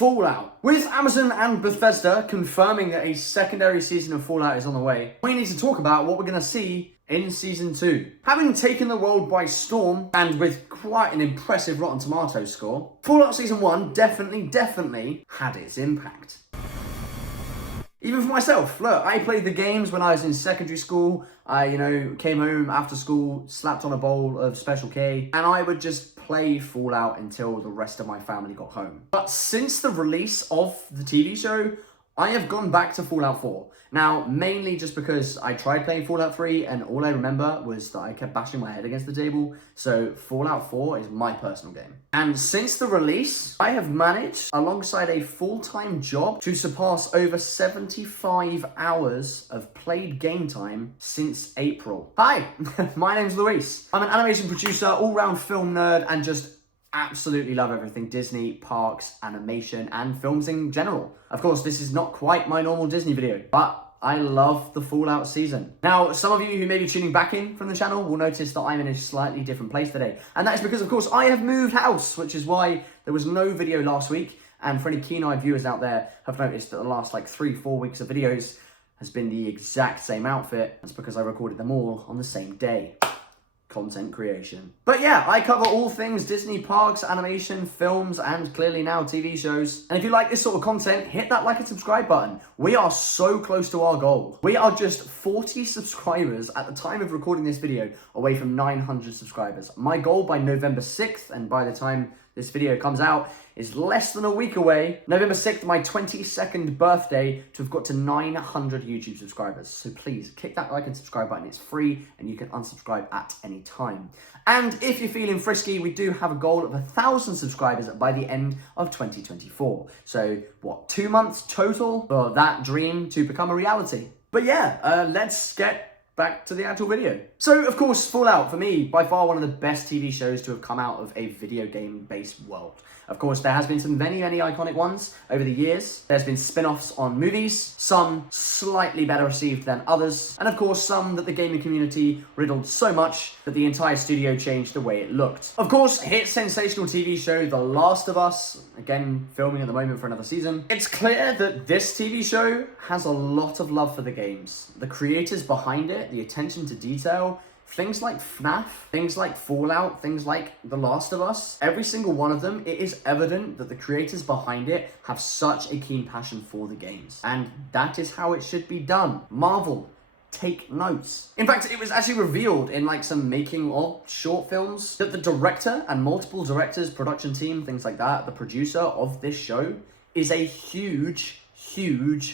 Fallout. With Amazon and Bethesda confirming that a secondary season of Fallout is on the way, we need to talk about what we're going to see in Season 2. Having taken the world by storm, and with quite an impressive Rotten Tomatoes score, Fallout Season 1 definitely had its impact. Even for myself, look, I played the games when I was in secondary school. I, came home after school, slapped on a bowl of Special K, and I would just play Fallout until the rest of my family got home. But since the release of the TV show, I have gone back to Fallout 4. Now, mainly just because I tried playing Fallout 3 and all I remember was that I kept bashing my head against the table. So Fallout 4 is my personal game. And since the release, I have managed, alongside a full-time job, to surpass over 75 hours of played game time since April. Hi, my name's Luis. I'm an animation producer, all-round film nerd, and just absolutely love everything Disney, parks, animation, and films in general. Of course, this is not quite my normal Disney video, but I love the Fallout season. Now, some of you who may be tuning back in from the channel will notice that I'm in a slightly different place today. And that is because, of course, I have moved house, which is why there was no video last week. And for any keen-eyed viewers out there have noticed that the last 3-4 weeks of videos has been the exact same outfit. That's because I recorded them all on the same day. Content creation. But yeah, I cover all things Disney parks, animation, films, and clearly now TV shows. And if you like this sort of content, hit that like and subscribe button. We are so close to our goal. We are just 40 subscribers at the time of recording this video away from 900 subscribers. My goal by November 6th, and by the time this video comes out, is less than a week away. November 6th, my 22nd birthday, to have got to 900 YouTube subscribers. So please, kick that like and subscribe button. It's free and you can unsubscribe at any time. And if you're feeling frisky, we do have a goal of 1,000 subscribers by the end of 2024. So what, 2 months total for that dream to become a reality? But yeah, let's get back to the actual video. So, of course, Fallout, for me, by far one of the best TV shows to have come out of a video game-based world. Of course, there has been some many iconic ones over the years. There's been spin-offs on movies, some slightly better received than others, and of course, some that the gaming community riddled so much that the entire studio changed the way it looked. Of course, hit sensational TV show The Last of Us, again, filming at the moment for another season. It's clear that this TV show has a lot of love for the games. The creators behind it, the attention to detail, things like FNAF, things like Fallout, things like The Last of Us, every single one of them, it is evident that the creators behind it have such a keen passion for the games. And that is how it should be done. Marvel, take notes. In fact, it was actually revealed in some making of short films that the director and multiple directors, production team, things like that, the producer of this show is a huge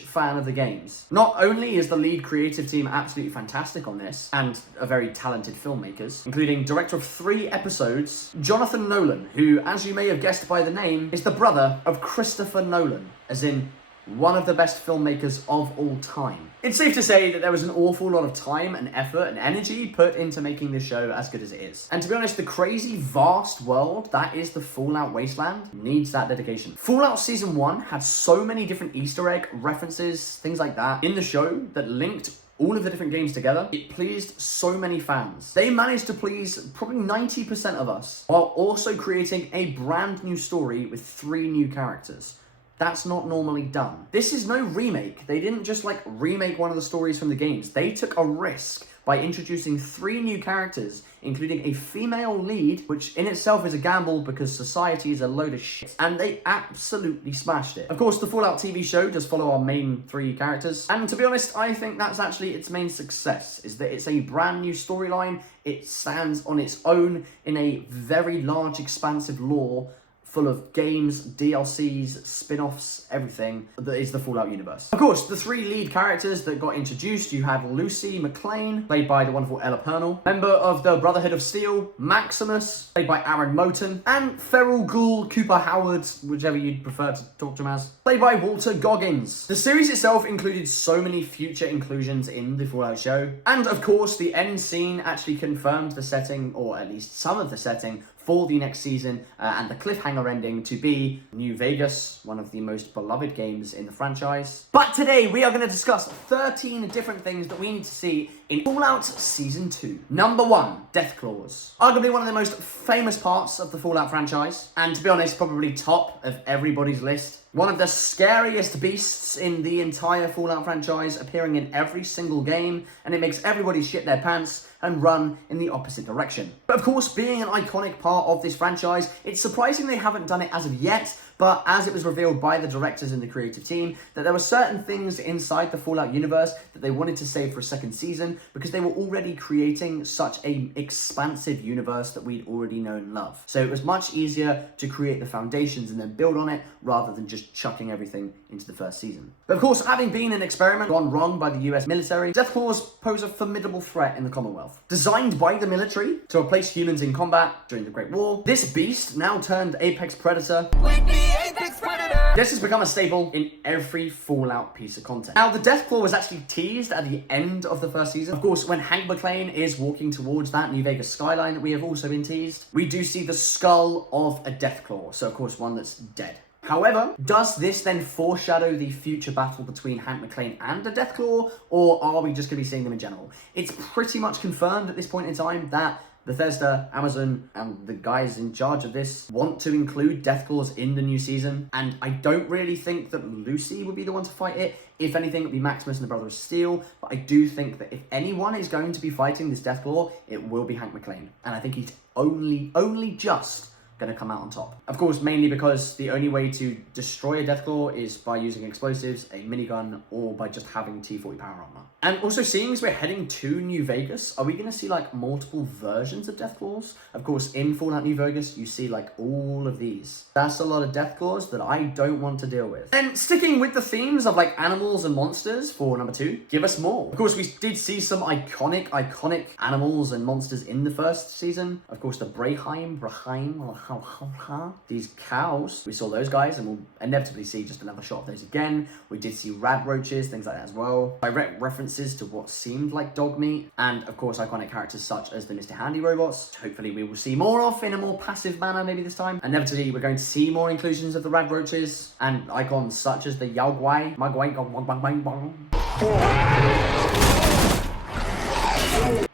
fan of the games. Not only is the lead creative team absolutely fantastic on this, and are very talented filmmakers, including director of 3 episodes, Jonathan Nolan, who, as you may have guessed by the name, is the brother of Christopher Nolan, as in one of the best filmmakers of all time. It's safe to say that there was an awful lot of time and effort and energy put into making this show as good as it is. And to be honest, the crazy, vast world that is the Fallout wasteland needs that dedication. Fallout Season 1 had so many different Easter egg references, things like that, in the show that linked all of the different games together. It pleased so many fans. They managed to please probably 90% of us, while also creating a brand new story with 3 new characters. That's not normally done. This is no remake. They didn't just remake one of the stories from the games. They took a risk by introducing 3 new characters, including a female lead, which in itself is a gamble because society is a load of shit, and they absolutely smashed it. Of course, the Fallout TV show does follow our main 3 characters, and to be honest, I think that's actually its main success, is that it's a brand new storyline. It stands on its own in a very large, expansive lore full of games, DLCs, spin-offs, everything that is the Fallout universe. Of course, the 3 lead characters that got introduced, you have Lucy McLean, played by the wonderful Ella Purnell, member of the Brotherhood of Steel, Maximus, played by Aaron Moten, and Feral Ghoul Cooper Howard, whichever you'd prefer to talk to him as, played by Walter Goggins. The series itself included so many future inclusions in the Fallout show, and of course, the end scene actually confirmed the setting, or at least some of the setting, for the next season, and the cliffhanger ending to be New Vegas, one of the most beloved games in the franchise. But today we are going to discuss 13 different things that we need to see in Fallout Season 2. Number 1, Deathclaws. Arguably one of the most famous parts of the Fallout franchise, and to be honest, probably top of everybody's list. One of the scariest beasts in the entire Fallout franchise, appearing in every single game, and it makes everybody shit their pants and run in the opposite direction. But of course, being an iconic part of this franchise, it's surprising they haven't done it as of yet, but as it was revealed by the directors and the creative team, that there were certain things inside the Fallout universe that they wanted to save for a second season, because they were already creating such an expansive universe that we'd already known and loved. So it was much easier to create the foundations and then build on it, rather than just chucking everything into the first season. But of course, having been an experiment gone wrong by the US military, Deathclaws pose a formidable threat in the Commonwealth. Designed by the military to replace humans in combat during the Great War, this beast, now turned apex predator, this has become a staple in every Fallout piece of content. Now, the Deathclaw was actually teased at the end of the first season. Of course, when Hank McClane is walking towards that New Vegas skyline that we have also been teased, we do see the skull of a Deathclaw, so of course one that's dead. However, does this then foreshadow the future battle between Hank McClane and a Deathclaw, or are we just going to be seeing them in general? It's pretty much confirmed at this point in time that Bethesda, Amazon, and the guys in charge of this want to include Deathclaws in the new season, and I don't really think that Lucy would be the one to fight it. If anything, it would be Maximus and the Brother of Steel, but I do think that if anyone is going to be fighting this Deathclaw, it will be Hank McClane, and I think he's only just going to come out on top. Of course, mainly because the only way to destroy a Deathclaw is by using explosives, a minigun, or by just having T-40 power armor. And also, seeing as we're heading to New Vegas, are we going to see like multiple versions of Deathclaws? Of course, in Fallout New Vegas, you see like all of these. That's a lot of Deathclaws that I don't want to deal with. And sticking with the themes of like animals and monsters for number 2, give us more. Of course, we did see some iconic animals and monsters in the first season. Of course, the Brahim, these cows. We saw those guys, and we'll inevitably see just another shot of those again. We did see rad roaches, things like that as well. Direct references to what seemed like dog meat, and of course iconic characters such as the Mr. Handy robots. Hopefully we will see more of in a more passive manner maybe this time. Inevitably we're going to see more inclusions of the rad roaches and icons such as the Yao Guai,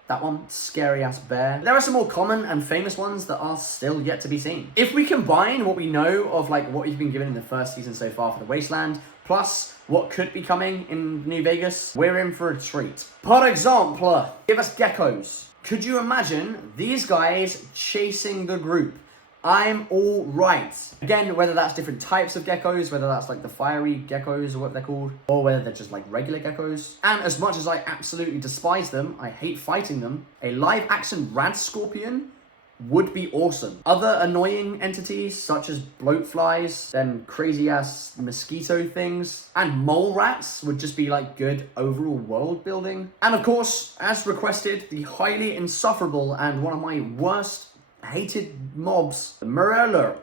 that one, scary ass bear. There are some more common and famous ones that are still yet to be seen. If we combine what we know of like what we've been given in the first season so far for the Wasteland, plus what could be coming in New Vegas, we're in for a treat. For example, give us geckos. Could you imagine these guys chasing the group? I'm all right. Again, whether that's different types of geckos, whether that's like the fiery geckos or what they're called, or whether they're just like regular geckos. And as much as I absolutely despise them, I hate fighting them, a live action rad scorpion would be awesome. Other annoying entities such as bloatflies, them crazy ass mosquito things, and mole rats would just be like good overall world building. And of course, as requested, the highly insufferable and one of my worst hated mobs, the Murloc.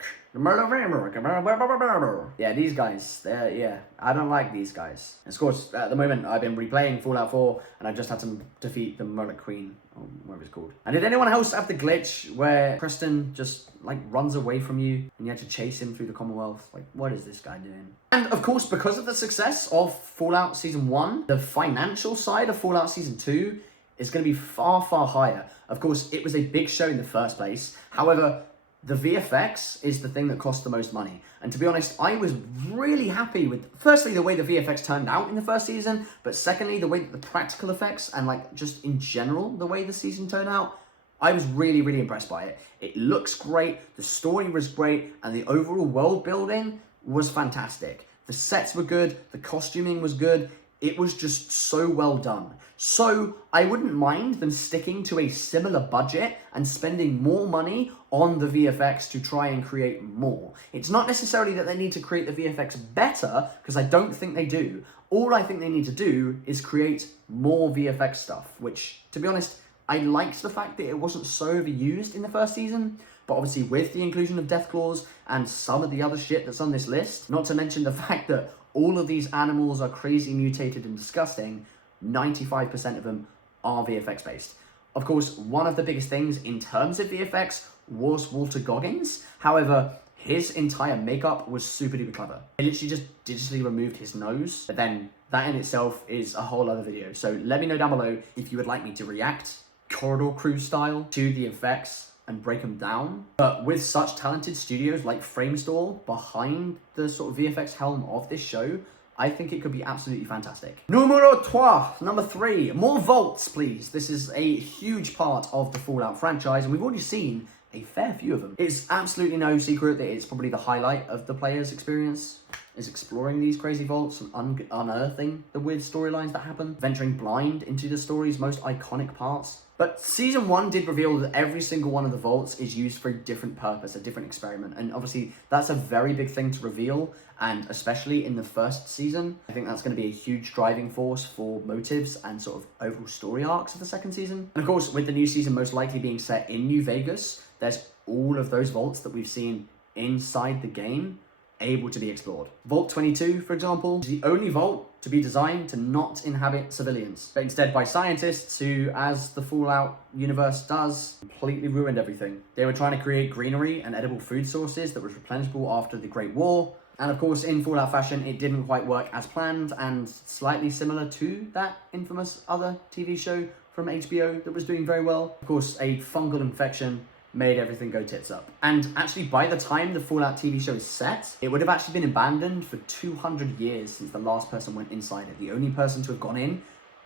Yeah, these guys, I don't like these guys. And of course, at the moment, I've been replaying Fallout 4, and I've just had to defeat the Murloc Queen, or whatever it's called. And did anyone else have the glitch where Preston just, like, runs away from you, and you have to chase him through the Commonwealth? Like, what is this guy doing? And of course, because of the success of Fallout Season 1, the financial side of Fallout Season 2 is going to be far, far higher. Of course, it was a big show in the first place. However, the VFX is the thing that cost the most money. And to be honest, I was really happy with, firstly, the way the VFX turned out in the first season, but secondly, the way that the practical effects and like just in general, the way the season turned out, I was really, really impressed by it. It looks great, the story was great, and the overall world building was fantastic. The sets were good, the costuming was good. It was just so well done. So I wouldn't mind them sticking to a similar budget and spending more money on the VFX to try and create more. It's not necessarily that they need to create the VFX better, because I don't think they do. All I think they need to do is create more VFX stuff, which, to be honest, I liked the fact that it wasn't so overused in the first season. But obviously with the inclusion of Deathclaws and some of the other shit that's on this list, not to mention the fact that all of these animals are crazy mutated and disgusting, 95% of them are VFX based. Of course, one of the biggest things in terms of VFX was Walter Goggins. However, his entire makeup was super duper clever. They literally just digitally removed his nose, but then that in itself is a whole other video. So let me know down below if you would like me to react Corridor Crew style to the effects and break them down. But with such talented studios like Framestore behind the sort of VFX helm of this show, I think it could be absolutely fantastic. Numero 3, number 3, more vaults, please. This is a huge part of the Fallout franchise, and we've already seen a fair few of them. It's absolutely no secret that it's probably the highlight of the player's experience, is exploring these crazy vaults and unearthing the weird storylines that happen, venturing blind into the story's most iconic parts. But Season 1 did reveal that every single one of the vaults is used for a different purpose, a different experiment. And obviously, that's a very big thing to reveal. And especially in the first season, I think that's going to be a huge driving force for motives and sort of overall story arcs of the second season. And of course, with the new season most likely being set in New Vegas, there's all of those vaults that we've seen inside the game able to be explored. Vault 22, for example, is the only vault to be designed to not inhabit civilians, but instead by scientists who, as the Fallout universe does, completely ruined everything. They were trying to create greenery and edible food sources that was replenishable after the Great War. And of course, in Fallout fashion, it didn't quite work as planned, and slightly similar to that infamous other TV show from HBO that was doing very well. Of course, a fungal infection made everything go tits up. And actually, by the time the Fallout TV show is set, it would have actually been abandoned for 200 years since the last person went inside it. The only person to have gone in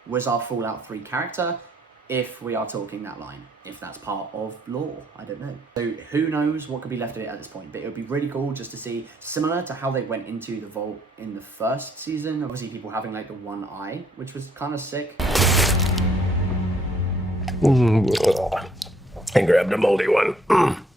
was our Fallout 3 character, if we are talking that line. If that's part of lore, I don't know. So who knows what could be left of it at this point, but it would be really cool just to see, similar to how they went into the vault in the first season, obviously people having like the one eye, which was kind of sick. And grabbed a moldy one.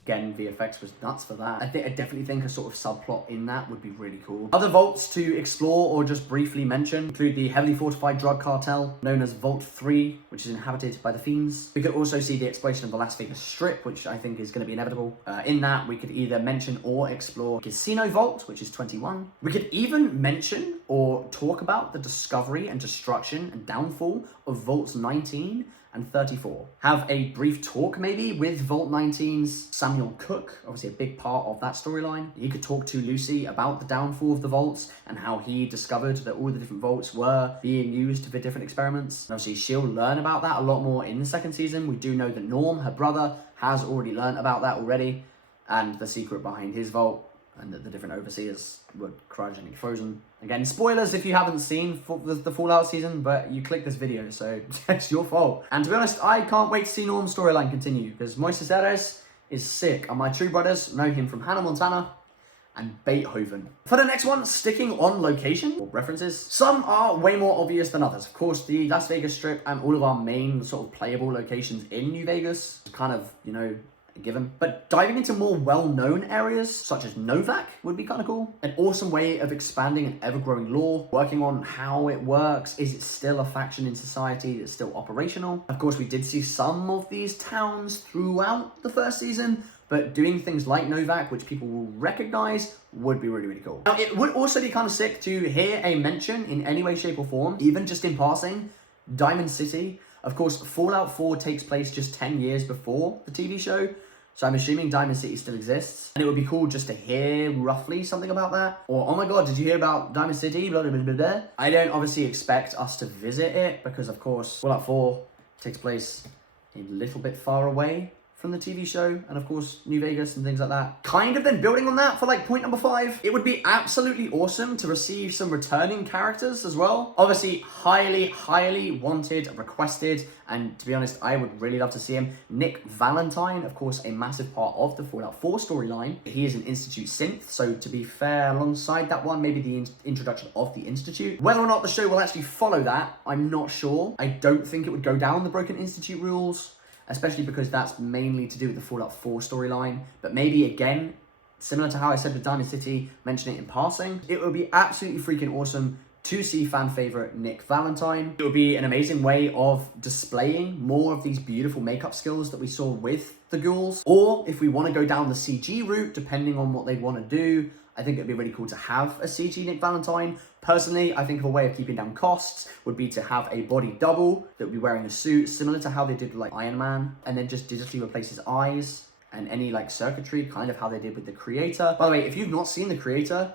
Again, VFX was nuts for that. I definitely think a sort of subplot in that would be really cool. Other vaults to explore or just briefly mention include the heavily fortified drug cartel known as Vault 3, which is inhabited by the Fiends. We could also see the exploration of the Las Vegas Strip, which I think is going to be inevitable. In that, we could either mention or explore Casino Vault, which is 21. We could even mention or talk about the discovery and destruction and downfall of Vaults 19 and 34. Have a brief talk maybe with Vault 19's Samuel Cook, obviously a big part of that storyline. He could talk to Lucy about the downfall of the vaults and how he discovered that all the different vaults were being used for different experiments. And obviously she'll learn about that a lot more in the second season. We do know that Norm, her brother, has already learned about that already, and the secret behind his vault, and that the different overseers were cryogenically frozen. Again, spoilers if you haven't seen the Fallout season, but you clicked this video, so it's your fault. And to be honest, I can't wait to see Norm's storyline continue, because Moises Ares is sick, and my true brothers know him from Hannah Montana and Beethoven. For the next one, sticking on location or references, some are way more obvious than others. Of course, the Las Vegas Strip and all of our main sort of playable locations in New Vegas, kind of, you know, given. But diving into more well-known areas, such as Novak, would be kind of cool. An awesome way of expanding an ever-growing lore, working on how it works. Is it still a faction in society that's still operational? Of course, we did see some of these towns throughout the first season, but doing things like Novak, which people will recognize, would be really, really cool. Now, it would also be kind of sick to hear a mention in any way, shape, or form, even just in passing, Diamond City. Of course, Fallout 4 takes place just 10 years before the TV show, so I'm assuming Diamond City still exists. And it would be cool just to hear roughly something about that. Or, oh my god, did you hear about Diamond City? Blah, blah, blah, blah, blah. I don't obviously expect us to visit it, because of course, Fallout 4 takes place a little bit far away from the TV show, and of course New Vegas and things like that. Kind of then building on that for like point number 5, it would be absolutely awesome to receive some returning characters as well. Obviously highly wanted, requested, and to be honest, I would really love to see him. Nick Valentine, of course, a massive part of the Fallout 4 storyline. He is an Institute synth, so to be fair, alongside that one, maybe the introduction of the Institute. Whether or not the show will actually follow that, I'm not sure. I don't think it would go down the Broken Institute rules, especially because that's mainly to do with the Fallout 4 storyline. But maybe, again, similar to how I said with Diamond City, mention it in passing. It would be absolutely freaking awesome to see fan favorite Nick Valentine. It would be an amazing way of displaying more of these beautiful makeup skills that we saw with the ghouls. Or if we want to go down the CG route, depending on what they want to do, I think it'd be really cool to have a CG Nick Valentine. Personally, I think of a way of keeping down costs would be to have a body double that would be wearing a suit, similar to how they did with like Iron Man, and then just digitally replace his eyes and any like circuitry, kind of how they did with the Creator. By the way, if you've not seen the Creator,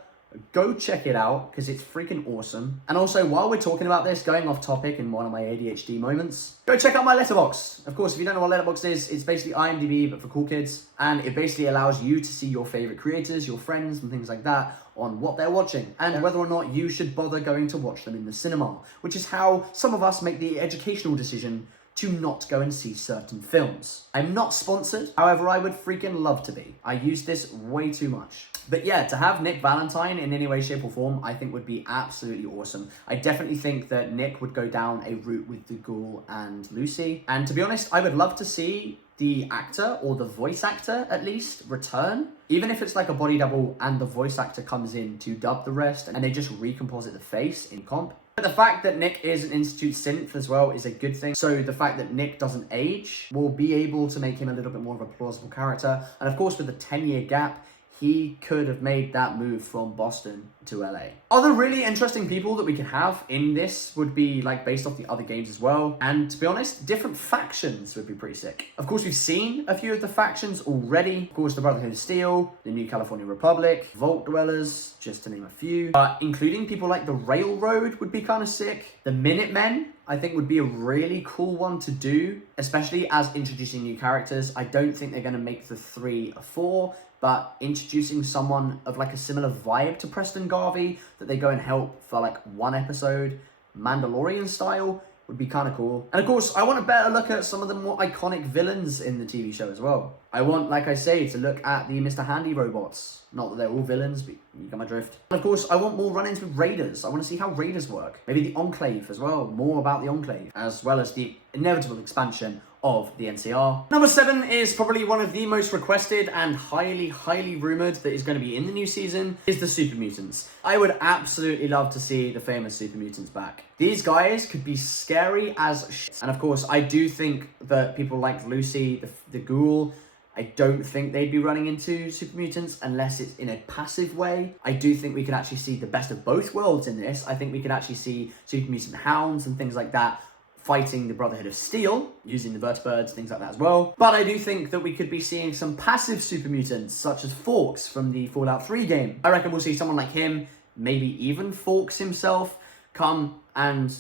Go check it out because it's freaking awesome. And also, while we're talking about this, going off topic in one of my ADHD moments, go check out my Letterboxd. Of course, if you don't know what Letterboxd is, it's basically IMDb but for cool kids, and it basically allows you to see your favorite creators, your friends, and things like that on what they're watching and whether or not you should bother going to watch them in the cinema, which is how some of us make the educational decision to not go and see certain films. I'm not sponsored, however, I would freaking love to be. I use this way too much. But yeah, to have Nick Valentine in any way, shape, or form, I think would be absolutely awesome. I definitely think that Nick would go down a route with the Ghoul and Lucy. And to be honest, I would love to see the actor, or the voice actor at least, return. Even if it's like a body double and the voice actor comes in to dub the rest and they just recomposite the face in comp. But the fact that Nick is an Institute synth as well is a good thing. So the fact that Nick doesn't age will be able to make him a little bit more of a plausible character. And of course, with the 10-year gap, he could have made that move from Boston to LA. Other really interesting people that we could have in this would be like based off the other games as well. And to be honest, different factions would be pretty sick. Of course, we've seen a few of the factions already. Of course, the Brotherhood of Steel, the New California Republic, Vault Dwellers, just to name a few. Including people like the Railroad would be kind of sick. The Minutemen, I think, would be a really cool one to do, especially as introducing new characters. I don't think they're going to make the 3 a 4, but introducing someone of like a similar vibe to Preston Garvey that they go and help for like one episode, Mandalorian style, would be kind of cool. And of course, I want a better look at some of the more iconic villains in the TV show as well. I want, like I say, to look at the Mr. Handy robots. Not that they're all villains, but you get my drift. And of course, I want more run-ins with Raiders. I want to see how Raiders work. Maybe the Enclave as well. More about the Enclave, as well as the inevitable expansion of the NCR. Number 7 is probably one of the most requested and highly rumored that is going to be in the new season, is the Super Mutants. I would absolutely love to see the famous Super Mutants back. These guys could be scary as shit. And of course, I do think that people like Lucy, the Ghoul, I don't think they'd be running into Super Mutants unless it's in a passive way. I do think we could actually see the best of both worlds in this. I think we could actually see Super Mutant Hounds and things like that fighting the Brotherhood of Steel, using the vertibirds, things like that as well. But I do think that we could be seeing some passive super mutants, such as Forks from the Fallout 3 game. I reckon we'll see someone like him, maybe even Forks himself, come and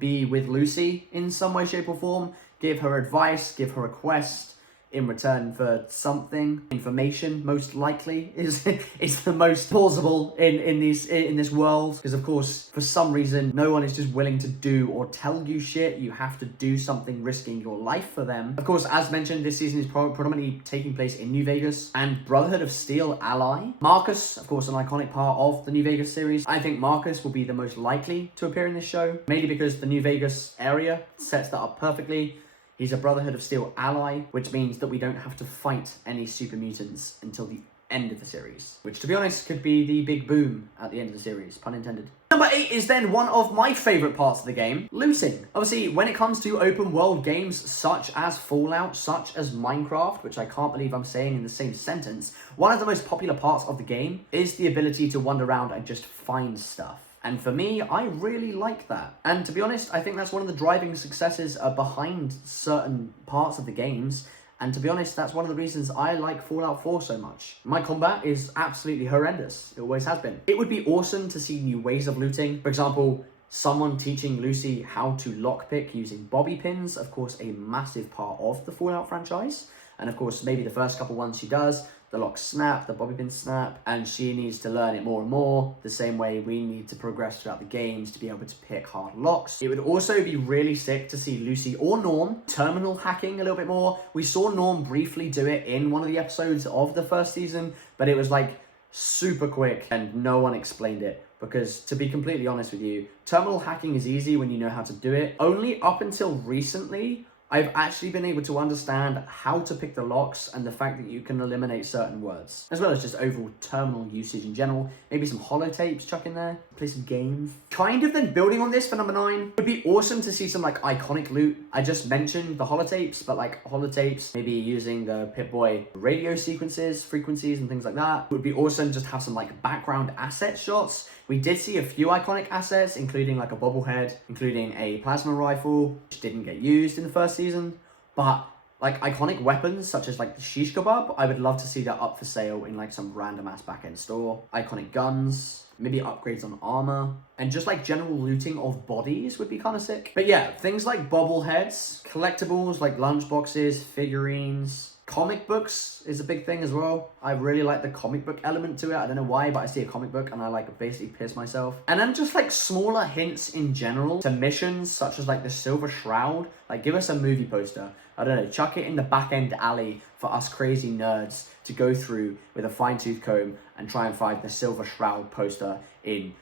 be with Lucy in some way, shape, or form, give her advice, give her a quest, in return for something. Information, most likely, is the most plausible in this world. Because of course, for some reason, no one is just willing to do or tell you shit. You have to do something, risking your life for them. Of course, as mentioned, this season is predominantly taking place in New Vegas and Brotherhood of Steel ally. Marcus, of course, an iconic part of the New Vegas series. I think Marcus will be the most likely to appear in this show, mainly because the New Vegas area sets that up perfectly. He's a Brotherhood of Steel ally, which means that we don't have to fight any super mutants until the end of the series. Which, to be honest, could be the big boom at the end of the series, pun intended. Number 8 is then one of my favourite parts of the game, Locing. Obviously, when it comes to open world games such as Fallout, such as Minecraft, which I can't believe I'm saying in the same sentence, one of the most popular parts of the game is the ability to wander around and just find stuff. And for me, I really like that. And to be honest, I think that's one of the driving successes behind certain parts of the games. And to be honest, that's one of the reasons I like Fallout 4 so much. My combat is absolutely horrendous. It always has been. It would be awesome to see new ways of looting. For example, someone teaching Lucy how to lockpick using bobby pins. Of course, a massive part of the Fallout franchise. And of course, maybe the first couple ones she does, the locks snap, the bobby pins snap, and she needs to learn it more and more, the same way we need to progress throughout the games to be able to pick hard locks. It would also be really sick to see Lucy or Norm terminal hacking a little bit more. We saw Norm briefly do it in one of the episodes of the first season, but it was like super quick and no one explained it. Because to be completely honest with you, terminal hacking is easy when you know how to do it. Only up until recently, I've actually been able to understand how to pick the locks and the fact that you can eliminate certain words, as well as just overall terminal usage in general. Maybe some holotapes chuck in there, play some games. Kind of then building on this for number 9, it would be awesome to see some like iconic loot. I just mentioned the holotapes, but like holotapes, maybe using the Pip-Boy radio sequences, frequencies and things like that. It would be awesome just to have some like background asset shots. We did see a few iconic assets, including like a bobblehead, including a plasma rifle, which didn't get used in the first season, but Like iconic weapons such as like the shish kebab, I would love to see that up for sale in like some random ass back end store. Iconic guns, maybe upgrades on armor, and just like general looting of bodies would be kind of sick. But yeah, things like bobbleheads, collectibles like lunchboxes, figurines, comic books is a big thing as well. I really like the comic book element to it. I don't know why, but I see a comic book and I like basically piss myself. And then just like smaller hints in general to missions such as like the Silver Shroud. Like give us a movie poster. I don't know, chuck it in the back end alley for us crazy nerds to go through with a fine tooth comb and try and find the Silver Shroud poster in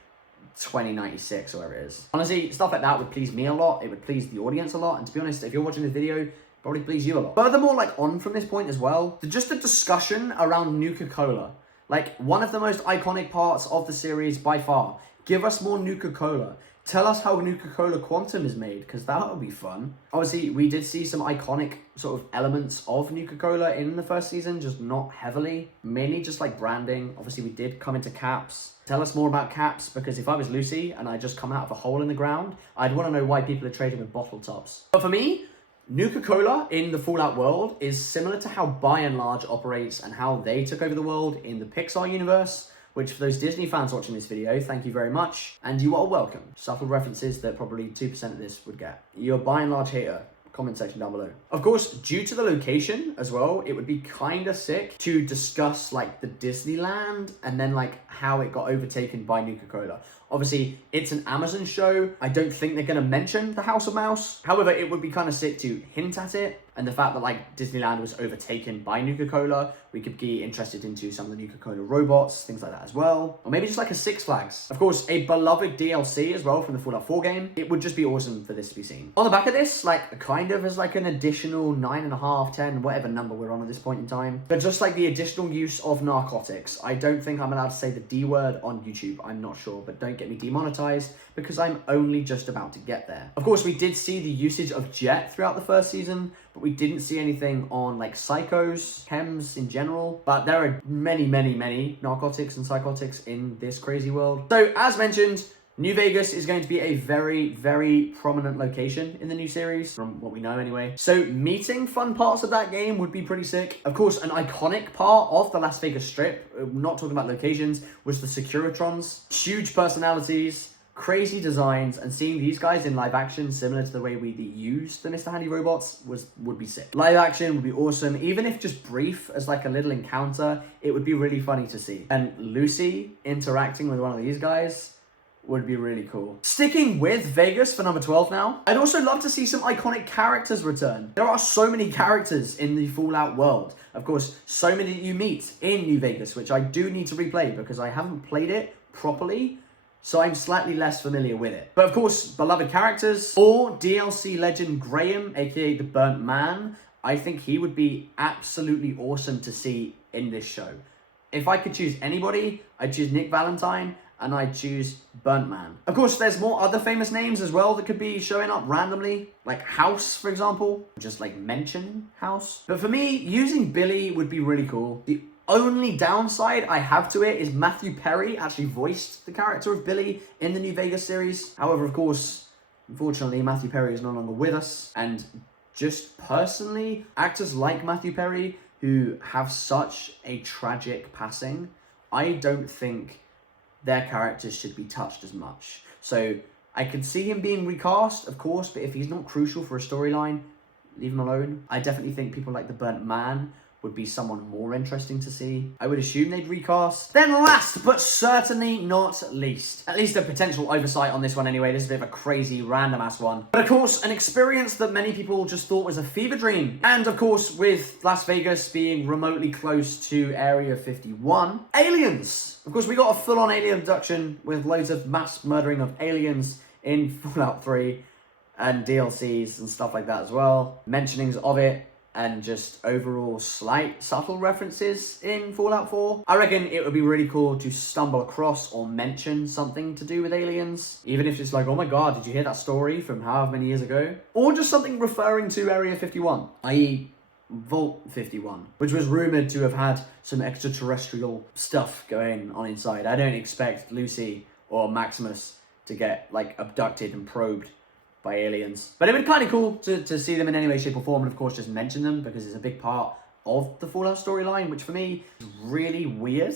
2096 or whatever it is. Honestly, stuff like that would please me a lot. It would please the audience a lot. And to be honest, if you're watching this video, probably please you a lot. Furthermore, like on from this point as well, just the discussion around Nuca Cola. Like one of the most iconic parts of the series by far. Give us more Nuca Cola. Tell us how Nuca Cola Quantum is made, because that would be fun. Obviously, we did see some iconic sort of elements of Nuca Cola in the first season, just not heavily. Mainly just like branding. Obviously, we did come into Caps. Tell us more about Caps, because if I was Lucy and I just come out of a hole in the ground, I'd want to know why people are trading with bottle tops. But for me, Nuca Cola in the Fallout world is similar to how By and Large operates and how they took over the world in the Pixar universe, which for those Disney fans watching this video, thank you very much, and you are welcome. Subtle references that probably 2% of this would get. You're a By and Large hater. Comment section down below. Of course, due to the location as well, it would be kind of sick to discuss like the Disneyland and then like how it got overtaken by Nuca Cola. Obviously, it's an Amazon show. I don't think they're going to mention the House of Mouse. However, it would be kind of sick to hint at it. And the fact that like Disneyland was overtaken by Nuca Cola, we could be interested into some of the Nuca Cola robots, things like that as well. Or maybe just like a Six Flags. Of course, a beloved DLC as well from the Fallout 4 game. It would just be awesome for this to be seen. On the back of this, like kind of as like an additional 9.5, 10, whatever number we're on at this point in time. But just like the additional use of narcotics. I don't think I'm allowed to say the D word on YouTube. I'm not sure, but don't get me demonetized because I'm only just about to get there. Of course, we did see the usage of jet throughout the first season, but we didn't see anything on like psychos, chems in general. But there are many, many, many narcotics and psychotics in this crazy world. So as mentioned, New Vegas is going to be a very, very prominent location in the new series, from what we know anyway. So meeting fun parts of that game would be pretty sick. Of course, an iconic part of the Las Vegas Strip, not talking about locations, was the Securitrons. Huge personalities, crazy designs, and seeing these guys in live action, similar to the way we used the Mr. Handy robots, would be sick. Live action would be awesome, even if just brief as like a little encounter, it would be really funny to see. And Lucy interacting with one of these guys would be really cool. Sticking with Vegas for number 12 now, I'd also love to see some iconic characters return. There are so many characters in the Fallout world. Of course, so many that you meet in New Vegas, which I do need to replay because I haven't played it properly, so I'm slightly less familiar with it. But of course, beloved characters, or DLC legend Graham, aka the Burnt Man. I think he would be absolutely awesome to see in this show. If I could choose anybody, I'd choose Nick Valentine, and I choose Burnt Man. Of course, there's more other famous names as well that could be showing up randomly, like House, for example. Just like mention House. But for me, using Billy would be really cool. The only downside I have to it is Matthew Perry actually voiced the character of Billy in the New Vegas series. However, of course, unfortunately, Matthew Perry is no longer with us. And just personally, actors like Matthew Perry who have such a tragic passing, I don't think their characters should be touched as much. So I could see him being recast, of course, but if he's not crucial for a storyline, leave him alone. I definitely think people like the Burnt Man would be someone more interesting to see. I would assume they'd recast. Then last, but certainly not least, at least a potential oversight on this one anyway. This is a bit of a crazy, random ass one. But of course, an experience that many people just thought was a fever dream. And of course, with Las Vegas being remotely close to Area 51, aliens. Of course, we got a full-on alien abduction with loads of mass murdering of aliens in Fallout 3 and DLCs and stuff like that as well. Mentionings of it, and just overall slight subtle references in Fallout 4. I reckon it would be really cool to stumble across or mention something to do with aliens, even if it's like, oh my god, did you hear that story from however many years ago? Or just something referring to Area 51, i.e. Vault 51, which was rumoured to have had some extraterrestrial stuff going on inside. I don't expect Lucy or Maximus to get like abducted and probed by aliens. But it would be kind of cool to see them in any way, shape or form, and of course just mention them because it's a big part of the Fallout storyline, which for me is really weird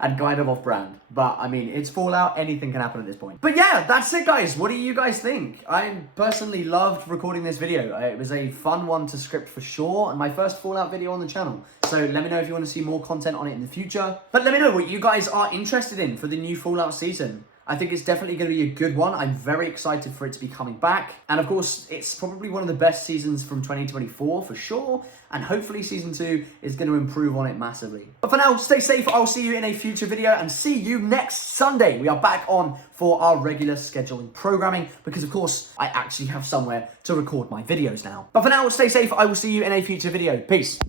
and kind of off-brand. But I mean, it's Fallout, anything can happen at this point. But yeah, that's it guys. What do you guys think? I personally loved recording this video. It was a fun one to script for sure, and my first Fallout video on the channel. So let me know if you want to see more content on it in the future. But let me know what you guys are interested in for the new Fallout season. I think it's definitely going to be a good one. I'm very excited for it to be coming back. And of course, it's probably one of the best seasons from 2024 for sure. And hopefully season 2 is going to improve on it massively. But for now, stay safe. I'll see you in a future video and see you next Sunday. We are back on for our regular scheduling programming because of course, I actually have somewhere to record my videos now. But for now, stay safe. I will see you in a future video. Peace.